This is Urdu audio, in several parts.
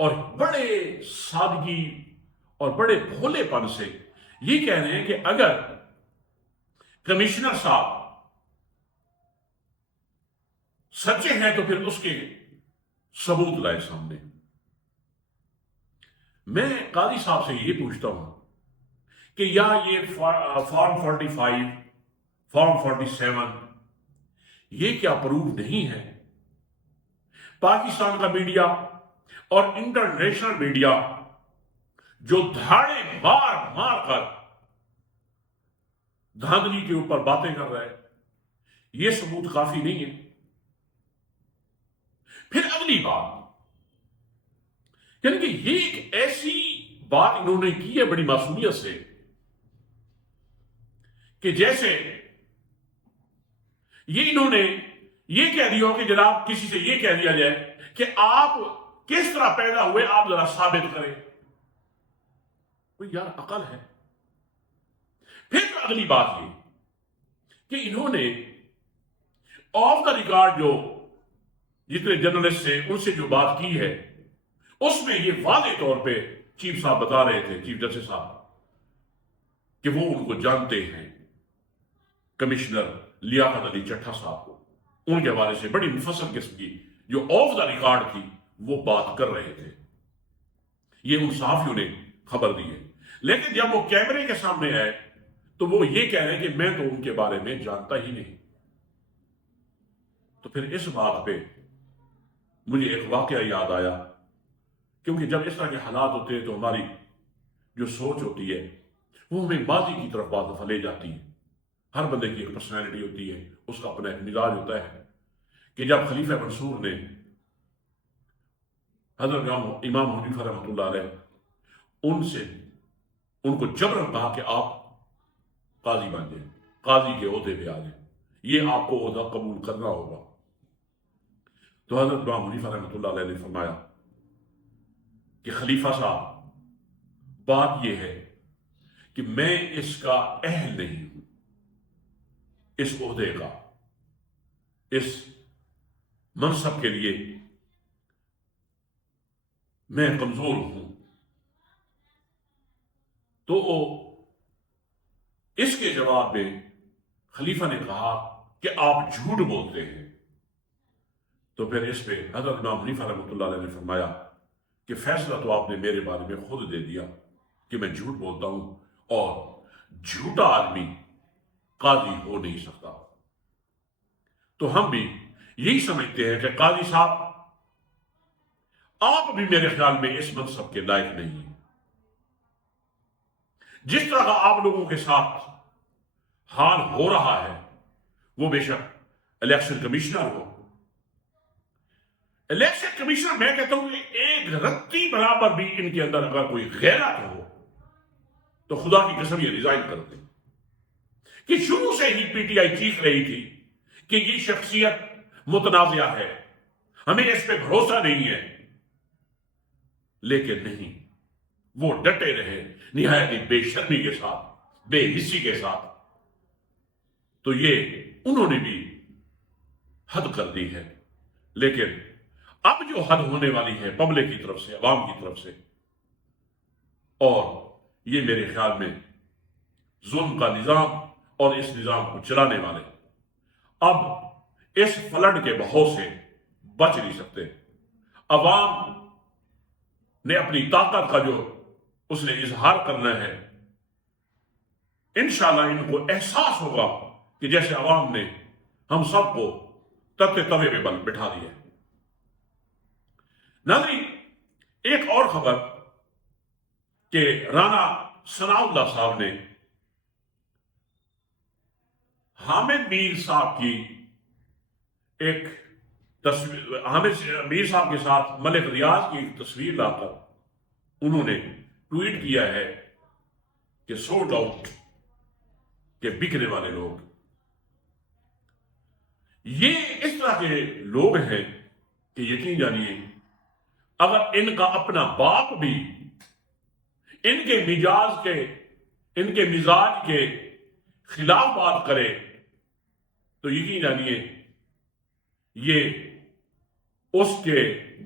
اور بڑے سادگی اور بڑے بھولے پن سے یہ کہہ رہے ہیں کہ اگر کمشنر صاحب سچے ہیں تو پھر اس کے ثبوت لائے سامنے۔ میں قاضی صاحب سے یہ پوچھتا ہوں کہ یا یہ فارم 45 فارم 47 یہ کیا پروف نہیں ہے؟ پاکستان کا میڈیا اور انٹرنیشنل میڈیا جو دھاڑے مار مار کر دھاندلی کے اوپر باتیں کر رہا ہے، یہ ثبوت کافی نہیں ہے۔ پھر اگلی بات، یعنی کہ یہ ایک ایسی بات انہوں نے کی ہے بڑی معصومیت سے کہ جیسے یہ انہوں نے یہ کہہ دیا ہو کہ جناب کسی سے یہ کہہ دیا جائے کہ آپ کس طرح پیدا ہوئے، آپ ذرا ثابت کریں۔ یار عقل ہے؟ پھر اگلی بات یہ کہ انہوں نے آف دا ریکارڈ جو جتنے جرنلسٹ سے ان سے جو بات کی ہے، اس میں یہ واضح طور پہ چیف صاحب بتا رہے تھے، چیف جسٹس صاحب، کہ وہ ان کو جانتے ہیں، کمشنر لیاقت علی چٹھا صاحب کو۔ ان کے حوالے سے بڑی مفصل قسم کی جو آف دا ریکارڈ تھی وہ بات کر رہے تھے، یہ ان صحافیوں نے خبر دی ہے۔ لیکن جب وہ کیمرے کے سامنے آئے تو وہ یہ کہہ رہے ہیں کہ میں تو ان کے بارے میں جانتا ہی نہیں۔ تو پھر اس بات پہ مجھے ایک واقعہ یاد آیا، کیونکہ جب اس طرح کے حالات ہوتے ہیں تو ہماری جو سوچ ہوتی ہے وہ ہمیں ماضی کی طرف بعض دفعہ لے جاتی ہے۔ ہر بندے کی ایک پرسنالٹی ہوتی ہے، اس کا اپنا ایک مزاج ہوتا ہے کہ جب خلیفہ منصور نے حضرت امام حنیفہ رحمۃ اللہ علیہ ان کو جبرن کہا کہ آپ قاضی بن جائیں، قاضی کے عہدے پہ آ جائیں، یہ آپ کو عہدہ قبول کرنا ہوگا۔ تو حضرت امام حنیفہ رحمۃ اللہ علیہ نے فرمایا کہ خلیفہ صاحب بات یہ ہے کہ میں اس کا اہل نہیں ہوں، اس عہدے کا، اس منصب کے لیے میں کمزور ہوں۔ تو اس کے جواب میں خلیفہ نے کہا کہ آپ جھوٹ بولتے ہیں۔ تو پھر اس پہ حضرت امام حنیفہ رحمۃ اللہ علیہ نے فرمایا کہ فیصلہ تو آپ نے میرے بارے میں خود دے دیا کہ میں جھوٹ بولتا ہوں، اور جھوٹا آدمی قاضی ہو نہیں سکتا۔ تو ہم بھی یہی سمجھتے ہیں کہ قاضی صاحب آپ بھی میرے خیال میں اس منصب کے لائق نہیں ہیں۔ جس طرح کا آپ لوگوں کے ساتھ حال ہو رہا ہے، وہ بے شک الیکشن کمشنر ہو، الیکشن کمشنر، میں کہتا ہوں کہ ایک رتی برابر بھی ان کے اندر اگر کوئی غیرت ہو تو خدا کی قسم یہ ریزائن کر دیں۔ کہ شروع سے ہی پی ٹی آئی چیخ رہی تھی کہ یہ شخصیت متنازعہ ہے، ہمیں اس پہ بھروسہ نہیں ہے، لیکن نہیں، وہ ڈٹے رہے نہایت ہی بے شرمی کے ساتھ، بے حسی کے ساتھ۔ تو یہ انہوں نے بھی حد کر دی ہے، لیکن اب جو حد ہونے والی ہے پبلک کی طرف سے، عوام کی طرف سے، اور یہ میرے خیال میں ظلم کا نظام اور اس نظام کو چلانے والے اب اس فلڈ کے بہاؤ سے بچ نہیں سکتے۔ عوام نے اپنی طاقت کا جو اس نے اظہار کرنا ہے، انشاءاللہ ان کو احساس ہوگا کہ جیسے عوام نے ہم سب کو تپتے توے پہ بٹھا دیا۔ ناظرین، ایک اور خبر کہ رانا ثناء اللہ صاحب نے حامد میر صاحب کی ایک تصویر، حامد میر صاحب کے ساتھ ملک ریاض کی ایک تصویر لا کر انہوں نے ٹویٹ کیا ہے کہ سولڈ آؤٹ، کہ بکنے والے لوگ۔ یہ اس طرح کے لوگ ہیں کہ یقین جانیے اگر ان کا اپنا باپ بھی ان کے مزاج کے خلاف بات کرے تو یقین جانیے یہ اس کے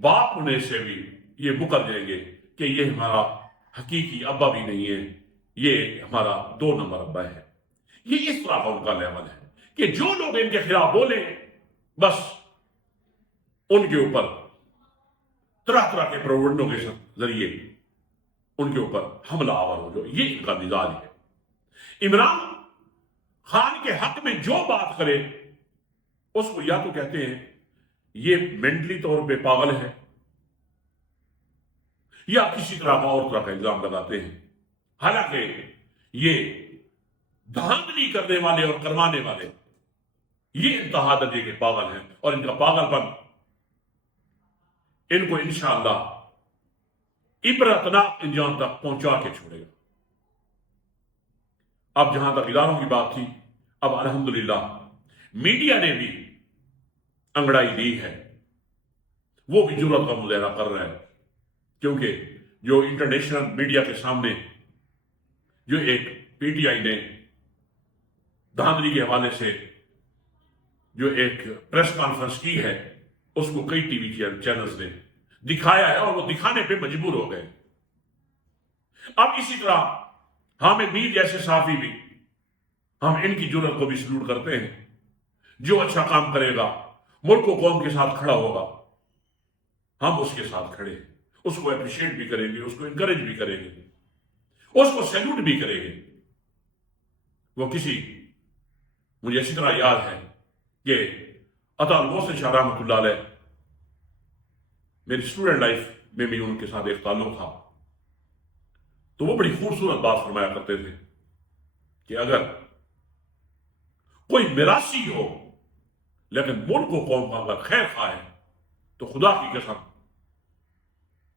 باپ ہونے سے بھی یہ مکر جائیں گے کہ یہ ہمارا حقیقی ابا بھی نہیں ہے، یہ ہمارا 2 نمبر ابا ہے۔ یہ اس طرح کا ان کا لیول ہے کہ جو لوگ ان کے خلاف بولیں بس ان کے اوپر طرح طرح کے پروگنڈوں کے ذریعے ان کے اوپر حملہ آور ہو جو، یہ ان کا مزاج ہے۔ عمران خان کے حق میں جو بات کرے اس کو یا تو کہتے ہیں یہ مینٹلی طور پہ پاگل ہے، یا کسی طرح کا اور طرح کا الزام لگاتے ہیں، حالانکہ یہ دھاندلی کرنے والے اور کروانے والے یہ انتہا درجے کے پاگل ہیں، اور ان کا پاگل پن ان کو انشاءاللہ عبرتناک انجام تک پہنچا کے چھوڑے گا۔ اب جہاں تک اداروں کی بات تھی، اب الحمدللہ میڈیا نے بھی انگڑائی دی ہے، وہ بھی جرأت کا مظاہرہ کر رہا ہے، کیونکہ جو انٹرنیشنل میڈیا کے سامنے جو ایک پی ٹی آئی نے دھاندلی کے حوالے سے جو ایک پریس کانفرنس کی ہے، اس کو کئی ٹی وی چینلز نے دکھایا ہے، اور وہ دکھانے پہ مجبور ہو گئے۔ اب اسی طرح حامد میر جیسے صحافی بھی، ہم ان کی جرأت کو بھی سلوٹ کرتے ہیں۔ جو اچھا کام کرے گا، ملک و قوم کے ساتھ کھڑا ہوگا، ہم اس کے ساتھ کھڑے ہیں، اس کو اپریشیٹ بھی کریں گے، اس کو انکریج بھی کریں گے، اس کو سیلوٹ بھی کریں گے۔ وہ مجھے اسی طرح یاد ہے کہ عطا المحسن شاہ رحمۃ اللہ علیہ، میری اسٹوڈنٹ لائف میں بھی ان کے ساتھ ایک تعلق تھا، تو وہ بڑی خوبصورت بات فرمایا کرتے تھے کہ اگر کوئی میراثی ہو لیکن ملک و قوم کا اگر خیر خواہ ہے تو خدا کی قسم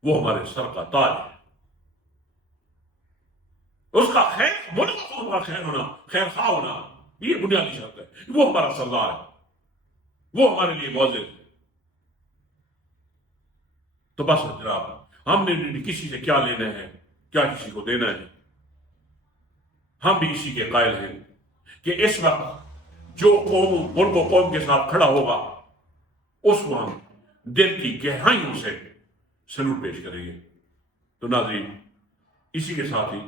وہ ہمارے سر کا تاج ہے۔ اس کا خیر، ملک و قوم کا خیر ہونا، خیر خواہ ہونا، یہ بنیادی شرط ہے۔ وہ ہمارا سردار ہے، وہ ہمارے لیے معزز ہے۔ تو بس جناب، ہم نے کسی سے کیا لینا ہے، کیا کسی کو دینا ہے، ہم بھی اسی کے قائل ہیں کہ اس وقت جو قوم ملک و قوم کے ساتھ کھڑا ہوگا اس کو ہم دل کی گہرائیوں سے سلوٹ پیش کریں گے۔ تو ناظرین، اسی کے ساتھ ہی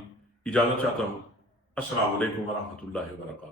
اجازت چاہتا ہوں۔ السلام علیکم ورحمۃ اللہ وبرکاتہ۔